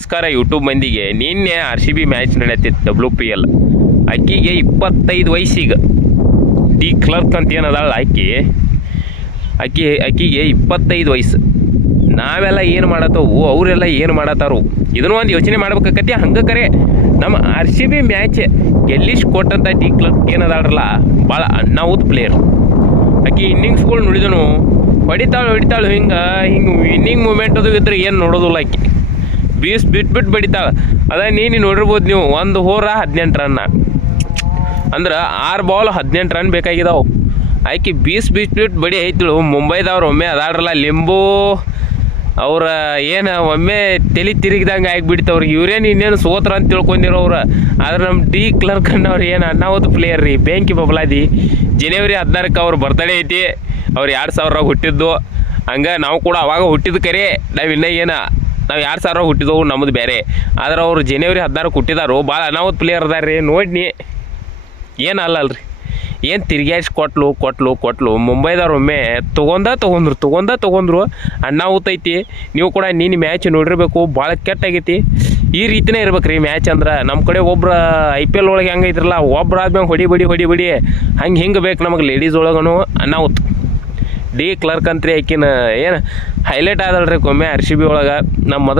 ನಮಸ್ಕಾರ ಯೂಟ್ಯೂಬ್ ಮಂದಿಗೆ. ನಿನ್ನೆ RCB ಮ್ಯಾಚ್ ನಡೆಯತ್ತಿತ್ತು WPL. ಆಕಿಗೆ 25 ವಯಸ್ಸಿಗೆ ಡಿ ಕ್ಲರ್ಕ್ ಅಂತ ಏನದಾಳ ಆಕಿಗೆ 25 ವಯಸ್ಸು. ನಾವೆಲ್ಲ ಏನು ಮಾಡತ್ತವು, ಅವರೆಲ್ಲ ಏನು ಮಾಡತ್ತಾರು, ಇದನ್ನು ಒಂದು ಯೋಚನೆ ಮಾಡ್ಬೇಕಾಕತಿ. ಹಂಗೆ ಕರೆ ನಮ್ಮ RCB ಮ್ಯಾಚ್ ಗೆಲ್ಲಿಸಿ ಕೊಟ್ಟಂಥ ಡಿ ಕ್ಲರ್ಕ್ ಏನದಾಳ್ರಲ್ಲ, ಭಾಳ ಅಣ್ಣಾವುದ್ ಪ್ಲೇಯರ್. ಆಕಿ ಇನ್ನಿಂಗ್ಸ್ಗಳು ನೋಡಿದನು, ಹೊಡಿತಾಳು ಹಿಂಗೆ ವಿನ್ನಿಂಗ್ ಮೂಮೆಂಟ್ ಅದು ಇದ್ರೆ ಏನು ನೋಡೋದಿಲ್ಲ. ಆಕಿ ಬಿಟ್ಟು ಬಡಿತಾಳೆ. ಅದ ನೀನು ನೋಡಿರ್ಬೋದು ನೀವು, 1 ಓವರ್ 18 ರನ್ ಅಂದ್ರೆ 6 ಬಾಲ್ 18 ರನ್ ಬೇಕಾಗಿದ್ದಾವೆ. ಆಕೆ ಬಿಟ್ಟು ಬಡಿ ಐತಿಳು. ಮುಂಬೈದವ್ರು ಒಮ್ಮೆ ಅದಾಡ್ರಲ್ಲ ಲಿಂಬು ಅವ್ರ ಏನು ಒಮ್ಮೆ ತಲೆ ತಿರುಗಿದಂಗೆ ಆಗಿಬಿಡ್ತವ್ರು. ಇವ್ರೇನು ಇನ್ನೇನು ಸೋತ್ರ ಅಂತ ತಿಳ್ಕೊಂಡಿರೋರು. ಆದ್ರೆ ನಮ್ಮ ಡಿ ಕ್ಲರ್ಕ್ ಅನ್ನೋರು ಏನು ಅಣ್ಣಾವತ್ತು ಪ್ಲೇಯರ್ ರೀ, ಬೆಂಕಿ ಬಬಲಾದಿ. ಜನವರಿ 16ಕ್ಕೆ ಅವ್ರ ಬರ್ತಡೇ ಐತಿ. ಅವ್ರು 2000 ಹುಟ್ಟಿದ್ದು. ಹಂಗೆ ನಾವು ಕೂಡ ಅವಾಗ ಹುಟ್ಟಿದ್ದು ಕರೆ. ನಾವು ನಾವು 2000 ಹುಟ್ಟಿದವು, ನಮ್ಮದು ಬೇರೆ. ಆದ್ರೆ ಅವ್ರು ಜನವರಿ 16ಕ್ಕೆ ಹುಟ್ಟಿದಾರು. ಭಾಳ ಅನಾಹುತ ಪ್ಲೇಯರ್ ಅದಾರ ರೀ. ನೋಡಿ ಏನು ಅಲ್ಲಲ್ರಿ, ಏನು ತಿರ್ಗ್ಯಾಡ್ಸಿ ಕೊಟ್ಲು. ಮುಂಬೈದವ್ರು ಒಮ್ಮೆ ತೊಗೊಂಡ್ರು ಅನಾಹುತ ಐತಿ. ನೀವು ಕೂಡ ನೀನು ಮ್ಯಾಚ್ ನೋಡಿರ್ಬೇಕು, ಭಾಳ ಕೆಟ್ಟಾಗೈತಿ. ಈ ರೀತಿನೇ ಇರ್ಬೇಕು ರೀ ಮ್ಯಾಚ್ ಅಂದ್ರೆ. ನಮ್ಮ ಕಡೆ ಒಬ್ರು IPL ಒಳಗೆ ಹೆಂಗೆ ಐತ್ರಲ್ಲ, ಒಬ್ರು ಆದ್ಮೇಲೆ ಹೊಡಿ ಹಿಂಗೆ ಬೇಕು ನಮಗೆ. ಲೇಡೀಸ್ ಒಳಗೂ ಅನಾಹುತ ಡಿ ಕ್ಲರ್ಕ್ ಅಂತ್ರಿ. ಆಕಿನ ಏನು ಹೈಲೈಟ್ ಆದಳ್ರಿ ಒಮ್ಮೆ RCB ಒಳಗೆ. ನಮ್ಮ ಮೊದಲು